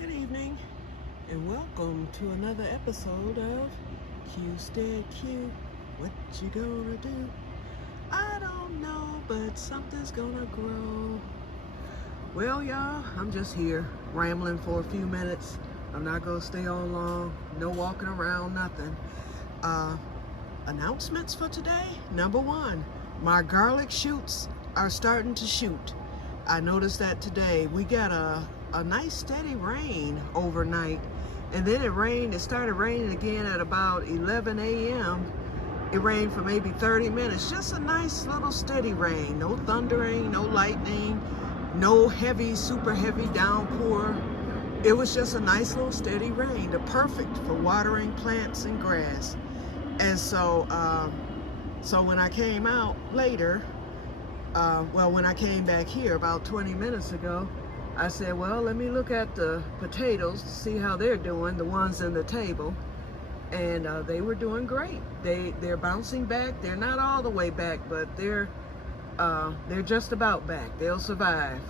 Good evening, and welcome to another episode of Que-stead-Que. What you gonna do? I don't know, but something's gonna grow. Well, y'all, I'm just here rambling for a few minutes. I'm not gonna stay on long. No walking around, nothing. Announcements for today. Number one, my garlic shoots are starting to shoot. I noticed that today. We got a nice steady rain overnight, and then it started raining again at about 11 a.m. It rained for maybe 30 minutes. Just a nice little steady rain. No thundering, no lightning, no heavy, super heavy downpour. It was just a nice little steady rain. The perfect for watering plants and grass. And so when I came out later, when I came back here about 20 minutes ago, I said, well, let me look at the potatoes to see how they're doing, the ones in the table. And they were doing great. They're bouncing back. They're not all the way back, but they're just about back. They'll survive.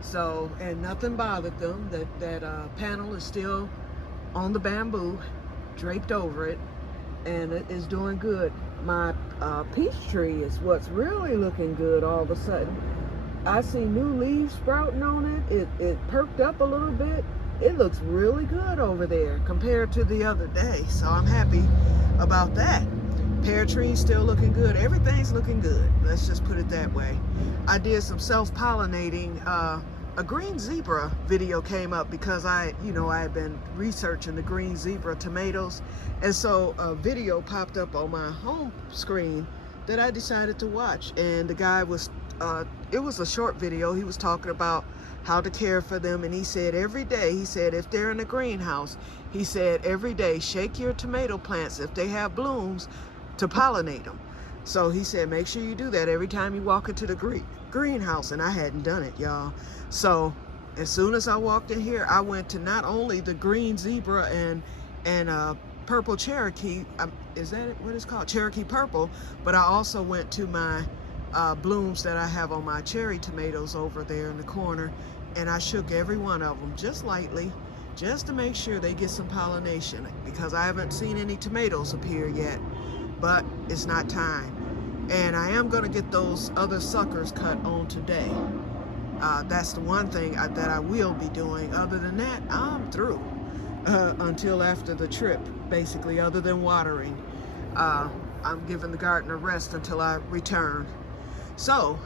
So, and nothing bothered them. That panel is still on the bamboo, draped over it, and it is doing good. My peach tree is what's really looking good all of a sudden. I see new leaves sprouting on it. It perked up a little bit. It looks really good over there compared to the other day. So I'm happy about that. Pear tree's still looking good. Everything's looking good. Let's just put it that way. I did some self-pollinating. A green zebra video came up because I had been researching the green zebra tomatoes. And so a video popped up on my home screen that I decided to watch. And the guy was, it was a short video. He was talking about how to care for them. And he said every day, he said if they're in a greenhouse, he said every day shake your tomato plants if they have blooms to pollinate them. So he said make sure you do that every time you walk into the greenhouse. And I hadn't done it, y'all. So as soon as I walked in here, I went to not only the green zebra and purple Cherokee, is that what it's called? Cherokee purple, but I also went to my blooms that I have on my cherry tomatoes over there in the corner, and I shook every one of them just lightly, just to make sure they get some pollination, because I haven't seen any tomatoes appear yet, but it's not time. And I am gonna get those other suckers cut on today. That's the one thing that I will be doing. Other than that, I'm through until after the trip, basically, other than watering. I'm giving the garden a rest until I return. So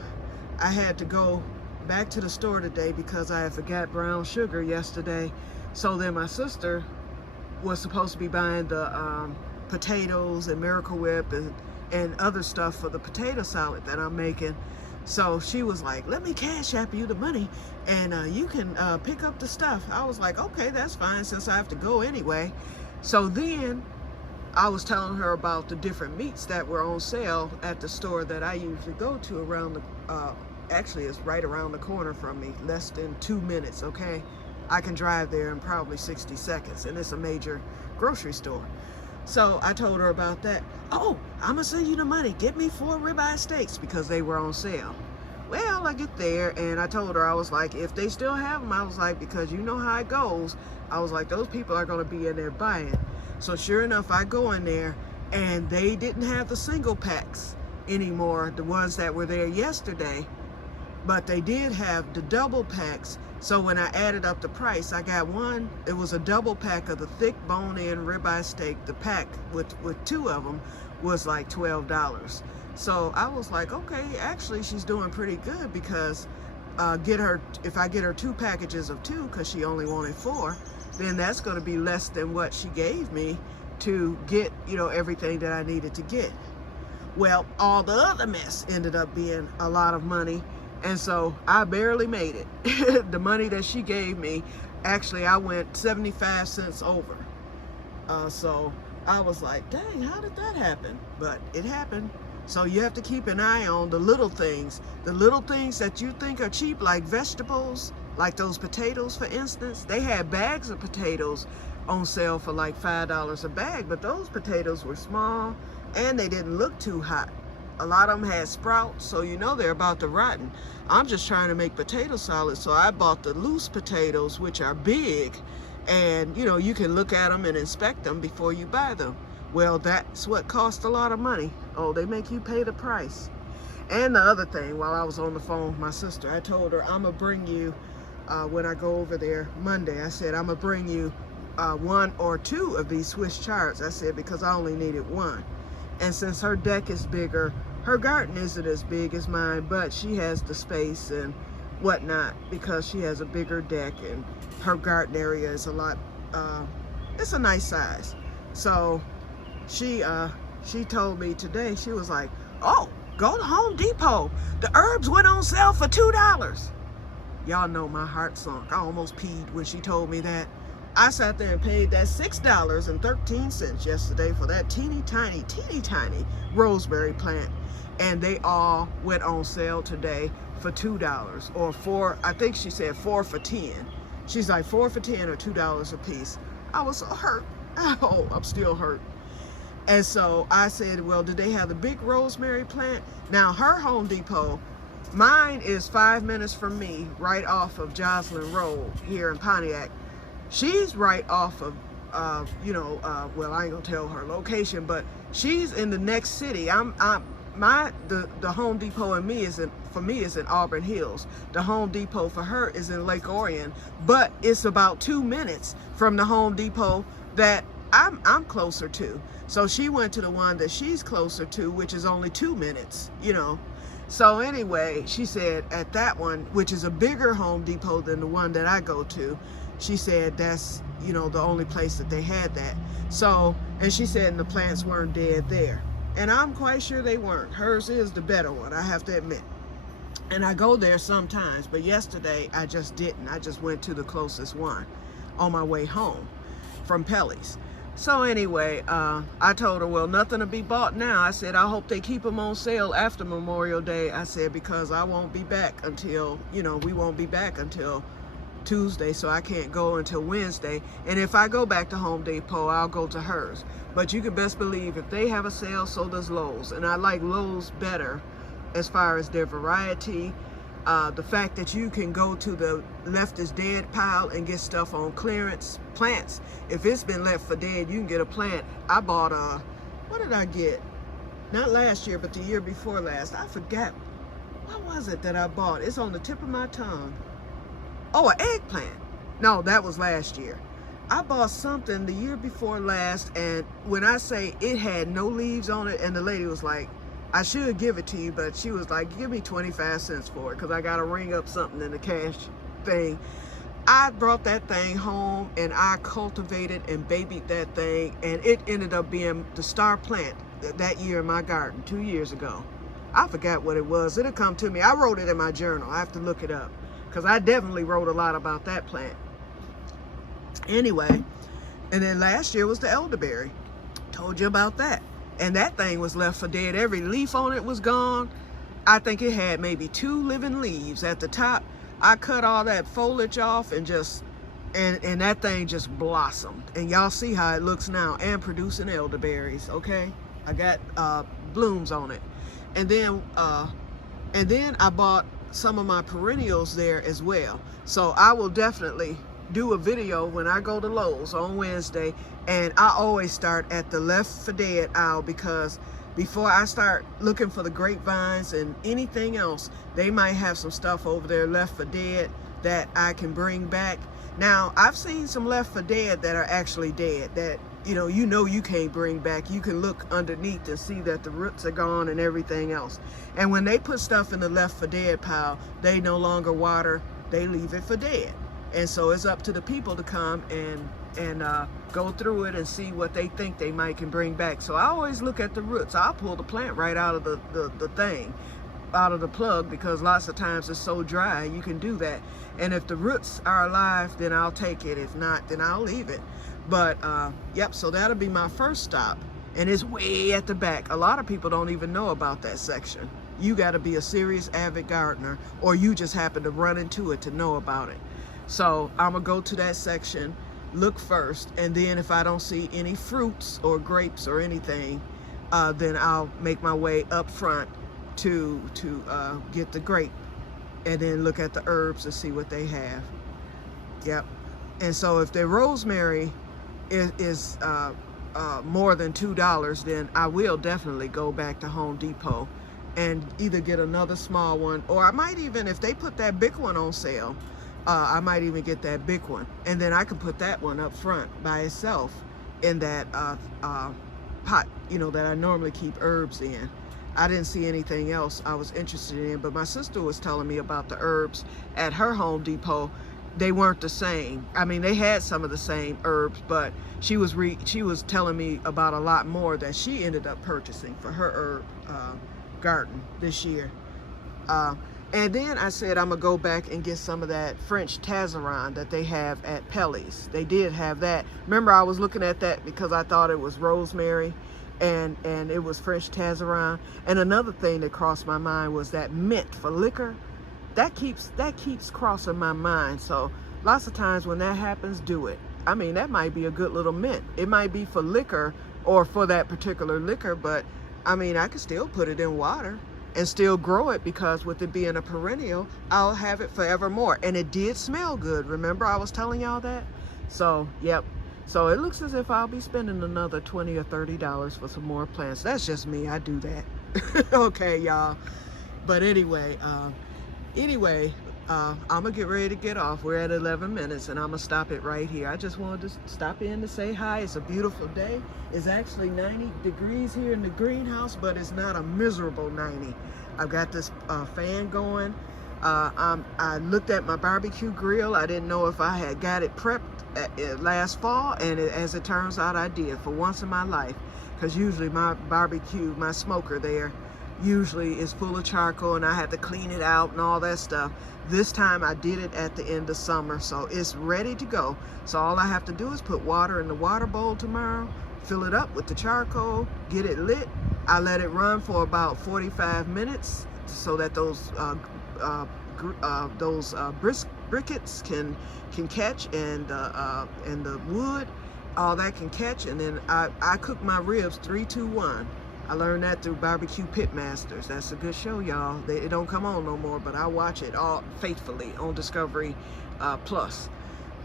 I had to go back to the store today because I had forgot brown sugar yesterday. So then my sister was supposed to be buying the potatoes and Miracle Whip and other stuff for the potato salad that I'm making. So she was like, let me cash app you the money and you can pick up the stuff. I was like, okay, that's fine since I have to go anyway. So then I was telling her about the different meats that were on sale at the store that I usually go to around the, actually it's right around the corner from me, less than 2 minutes, okay? I can drive there in probably 60 seconds, and it's a major grocery store. So I told her about that. Oh, I'm gonna send you the money. Get me 4 ribeye steaks because they were on sale. Well, I get there and I told her, I was like, if they still have them, I was like, because you know how it goes. I was like, those people are gonna be in there buying. So sure enough, I go in there and they didn't have the single packs anymore, the ones that were there yesterday, but they did have the double packs. So when I added up the price, I got one, it was a double pack of the thick bone-in ribeye steak. The pack with 2 of them was like $12. So I was like, okay, actually she's doing pretty good because if I get her 2 packages of 2, because she only wanted 4, then that's going to be less than what she gave me to get, everything that I needed to get. Well, all the other mess ended up being a lot of money. And so I barely made it. The money that she gave me, actually I went 75 cents over. So I was like, dang, how did that happen? But it happened. So you have to keep an eye on the little things. The little things that you think are cheap, like vegetables, like those potatoes, for instance. They had bags of potatoes on sale for like $5 a bag, but those potatoes were small and they didn't look too hot. a lot of them had sprouts, so you know they're about to rotten. I'm just trying to make potato salad, so I bought the loose potatoes, which are big, and you know, you can look at them and inspect them before you buy them. Well, that's what cost a lot of money. Oh, they make you pay the price. And the other thing, while I was on the phone with my sister, I told her I'm gonna bring you, when I go over there Monday, I said I'm gonna bring you 1 or 2 of these Swiss charts. I said, because I only needed 1. And since her deck is bigger, her garden isn't as big as mine, but she has the space and whatnot because she has a bigger deck, and her garden area is a lot, it's a nice size. So she told me today, she was like, oh, go to Home Depot. The herbs went on sale for $2. Y'all know my heart sunk. I almost peed when she told me that. I sat there and paid that $6.13 yesterday for that teeny tiny rosemary plant. And they all went on sale today for $2 or 4, I think she said 4 for 10. She's like 4 for 10 or $2 a piece. I was so hurt. Oh, I'm still hurt. And so I said, well, did they have the big rosemary plant? Now her Home Depot, mine is 5 minutes from me, right off of Joslyn Road here in Pontiac. She's right off of, well, I ain't gonna tell her location, but she's in the next city. The Home Depot and me is in Auburn Hills. The Home Depot for her is in Lake Orion, but it's about 2 minutes from the Home Depot that I'm closer to. So she went to the one that she's closer to, which is only 2 minutes, you know. So anyway, she said at that one, which is a bigger Home Depot than the one that I go to, she said that's, you know, the only place that they had that. So, and she said the plants weren't dead there. And I'm quite sure they weren't. Hers is the better one, I have to admit. And I go there sometimes, but yesterday I just didn't. I just went to the closest one on my way home from Pelly's. So anyway, I told her, well, nothing to be bought now. I said, I hope they keep them on sale after Memorial Day. I said, because I won't be back until, you know, we won't be back until Tuesday, so I can't go until Wednesday. And if I go back to Home Depot, I'll go to hers. But you can best believe if they have a sale, so does Lowe's. And I like Lowe's better as far as their variety. The fact that you can go to the left is dead pile and get stuff on clearance. Plants, if it's been left for dead, you can get a plant. I bought what did I get? Not last year, but the year before last. I forgot. What was it that I bought? It's on the tip of my tongue. Oh, an eggplant. No, that was last year. I bought something the year before last, and when I say it had no leaves on it, and the lady was like, I should give it to you, but she was like, give me 25 cents for it, because I got to ring up something in the cash thing. I brought that thing home, and I cultivated and babied that thing, and it ended up being the star plant that year in my garden, 2 years ago. I forgot what it was. It'll come to me. I wrote it in my journal. I have to look it up, because I definitely wrote a lot about that plant. Anyway, and then last year was the elderberry. Told you about that. And that thing was left for dead. Every leaf on it was gone. I think it had maybe 2 living leaves at the top. I cut all that foliage off and just, and that thing just blossomed. And y'all see how it looks now, and producing elderberries, okay? I got blooms on it. And then I bought some of my perennials there as well. So I will definitely do a video when I go to Lowe's on Wednesday, and I always start at the left for dead aisle, because before I start looking for the grapevines and anything else, they might have some stuff over there left for dead that I can bring back. Now, I've seen some left for dead that are actually dead, that you know you can't bring back. You can look underneath and see that the roots are gone and everything else. And when they put stuff in the left for dead pile, they no longer water, they leave it for dead. And so it's up to the people to come and go through it and see what they think they might can bring back. So I always look at the roots. I'll pull the plant right out of the thing, out of the plug, because lots of times it's so dry, you can do that. And if the roots are alive, then I'll take it. If not, then I'll leave it. But yep, so that'll be my first stop. And it's way at the back. A lot of people don't even know about that section. You got to be a serious avid gardener, or you just happen to run into it to know about it. So I'm gonna go to that section, look first, and then if I don't see any fruits or grapes or anything, then I'll make my way up front to get the grape, and then look at the herbs to see what they have. Yep. And so if the rosemary is more than $2, then I will definitely go back to Home Depot and either get another small one, or I might even, if they put that big one on sale, I might even get that big one, and then I can put that one up front by itself in that pot, you know, that I normally keep herbs in. I didn't see anything else I was interested in, but my sister was telling me about the herbs at her Home Depot. They weren't the same. I mean, they had some of the same herbs, but she was telling me about a lot more that she ended up purchasing for her herb garden this year. And then I said I'm gonna go back and get some of that French Tazaran that they have at Pelly's. They did have that. Remember, I was looking at that because I thought it was rosemary, and it was French Tazaran. And another thing that crossed my mind was that mint for liquor. That keeps crossing my mind. So lots of times when that happens, do it. I mean, that might be a good little mint. It might be for liquor or for that particular liquor, but I mean, I could still put it in water and still grow it, because with it being a perennial, I'll have it forevermore. And it did smell good. Remember I was telling y'all that? So, yep. So it looks as if I'll be spending another $20 or $30 for some more plants. That's just me. I do that. Okay, y'all. But anyway, I'm gonna get ready to get off. We're at 11 minutes and I'm gonna stop it right here. I just wanted to stop in to say hi. It's a beautiful day. It's actually 90 degrees here in the greenhouse, but it's not a miserable 90. I've got this fan going. I looked at my barbecue grill. I didn't know if I had got it prepped last fall, and as it turns out, I did for once in my life, because usually my barbecue, my smoker there, usually is full of charcoal and I have to clean it out and all that stuff. This time I did it at the end of summer, so it's ready to go. So all I have to do is put water in the water bowl tomorrow, fill it up with the charcoal, get it lit. I let it run for about 45 minutes so that those briquettes can catch, and the wood, all that can catch. And then I cook my ribs 3-2-1. I learned that through Barbecue Pitmasters. That's a good show, y'all. It don't come on no more, but I watch it all faithfully on Discovery Plus,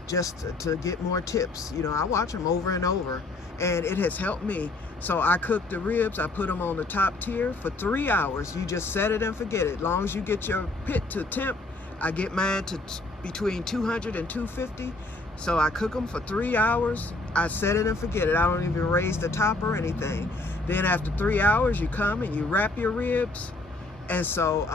just to get more tips. You know, I watch them over and over, and it has helped me. So I cook the ribs, I put them on the top tier for 3 hours. You just set it and forget it. As long as you get your pit to temp, I get mine to between 200 and 250. So I cook them for 3 hours. I set it and forget it. I don't even raise the top or anything. Then after 3 hours, you come and you wrap your ribs. And so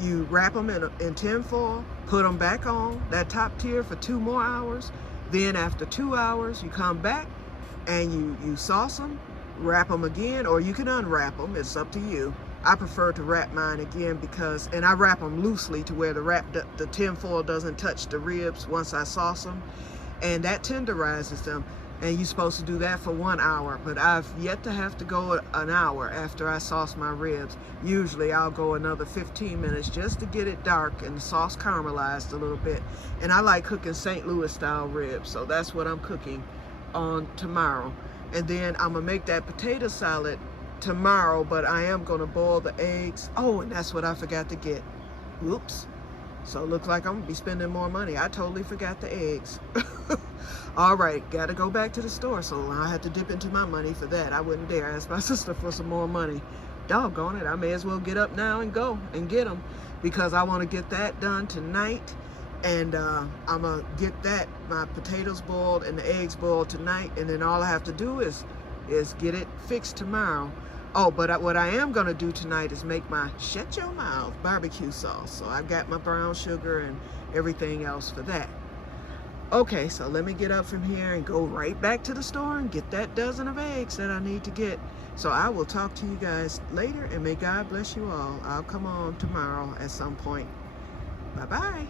you wrap them in tin foil, put them back on that top tier for 2 more hours. Then after 2 hours, you come back and you sauce them, wrap them again, or you can unwrap them. It's up to you. I prefer to wrap mine again because, and I wrap them loosely to where the tin foil doesn't touch the ribs once I sauce them, and that tenderizes them. And you're supposed to do that for 1 hour, but I've yet to have to go an hour after I sauce my ribs. Usually I'll go another 15 minutes just to get it dark and the sauce caramelized a little bit. And I like cooking St. Louis style ribs, so that's what I'm cooking on tomorrow. And then I'm gonna make that potato salad tomorrow, but I am gonna boil the eggs. Oh, and that's what I forgot to get. Whoops. So it looks like I'm gonna be spending more money. I totally forgot the eggs. All right, gotta go back to the store, so I had to dip into my money for that. I wouldn't dare ask my sister for some more money. Doggone it, I may as well get up now and go and get them, because I want to get that done tonight. And I'm gonna get my potatoes boiled and the eggs boiled tonight, and then all I have to do is get it fixed tomorrow. Oh, but what I am gonna do tonight is make my shut your mouth barbecue sauce. So I've got my brown sugar and everything else for that. Okay, so let me get up from here and go right back to the store and get that dozen of eggs that I need to get. So I will talk to you guys later, and may God bless you all. I'll come on tomorrow at some point. Bye-bye.